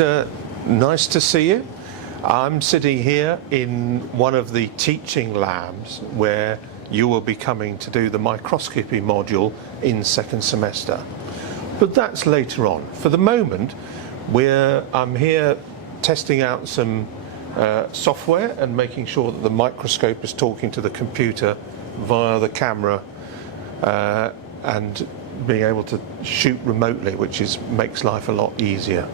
and nice to see you. I'm sitting here in one of the teaching labs where you will be coming to do the microscopy module in second semester. But that's later on. For the moment, I'm here testing out some software and making sure that the microscope is talking to the computer via the camera and being able to shoot remotely, which makes life a lot easier.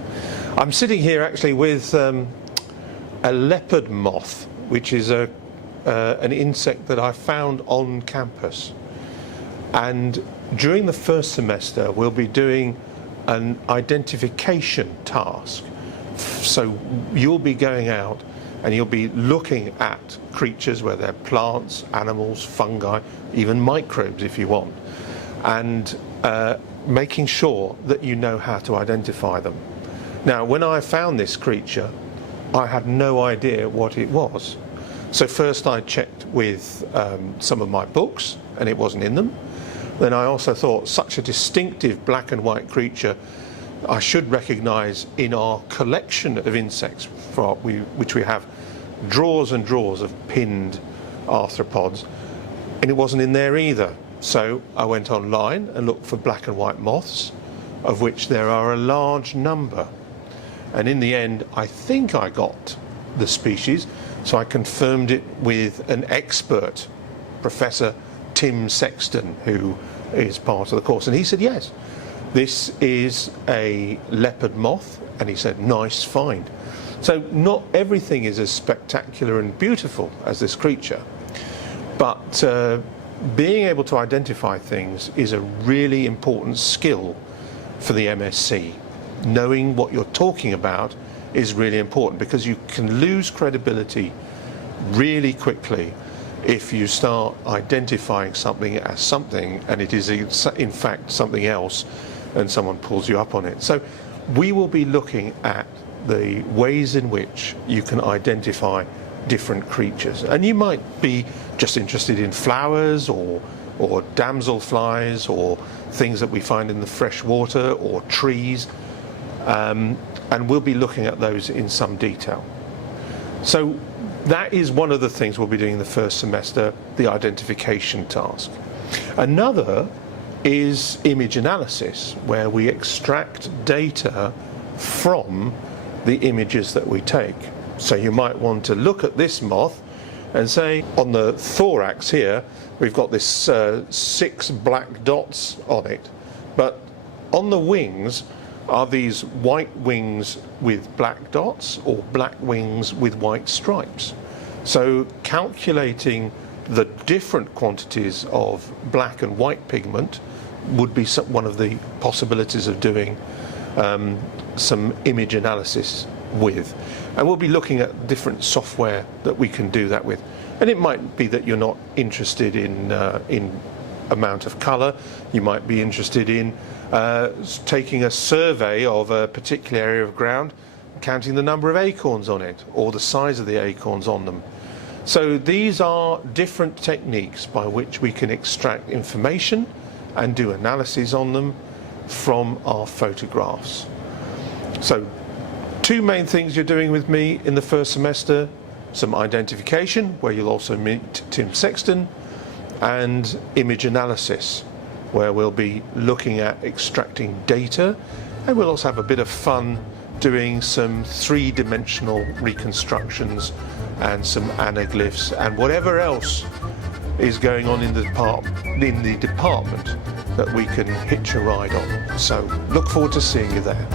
I'm sitting here actually with a leopard moth, which is an insect that I found on campus. And during the first semester, we'll be doing an identification task. So you'll be going out and you'll be looking at creatures, whether they're plants, animals, fungi, even microbes if you want, and making sure that you know how to identify them. Now, when I found this creature, I had no idea what it was. So first I checked with some of my books, and it wasn't in them. Then I also thought, such a distinctive black and white creature, I should recognize in our collection of insects, which we have drawers and drawers of pinned arthropods, and it wasn't in there either. So I went online and looked for black and white moths, of which there are a large number. And in the end, I think I got the species, so I confirmed it with an expert, Professor Tim Sexton, who is part of the course. And he said, yes, this is a leopard moth, and he said, nice find. So not everything is as spectacular and beautiful as this creature, but being able to identify things is a really important skill for the MSc. Knowing what you're talking about is really important, because you can lose credibility really quickly if you start identifying something as something and it is in fact something else and someone pulls you up on it. So we will be looking at the ways in which you can identify different creatures, and you might be just interested in flowers or damselflies or things that we find in the fresh water or trees, and we'll be looking at those in some detail. So that is one of the things we'll be doing in the first semester, the identification task. Another is image analysis, where we extract data from the images that we take. So you might want to look at this moth and say, on the thorax here, we've got this 6 black dots on it, but on the wings are these white wings with black dots or black wings with white stripes. So calculating the different quantities of black and white pigment would be one of the possibilities of doing some image analysis with. And we'll be looking at different software that we can do that with. And it might be that you're not interested in amount of color. You might be interested in taking a survey of a particular area of ground, counting the number of acorns on it or the size of the acorns on them. So these are different techniques by which we can extract information and do analyses on them from our photographs. So 2 main things you're doing with me in the first semester: some identification, where you'll also meet Tim Sexton, and image analysis, where we'll be looking at extracting data, and we'll also have a bit of fun doing some 3-dimensional reconstructions and some anaglyphs and whatever else is going on in the department that we can hitch a ride on. So look forward to seeing you there.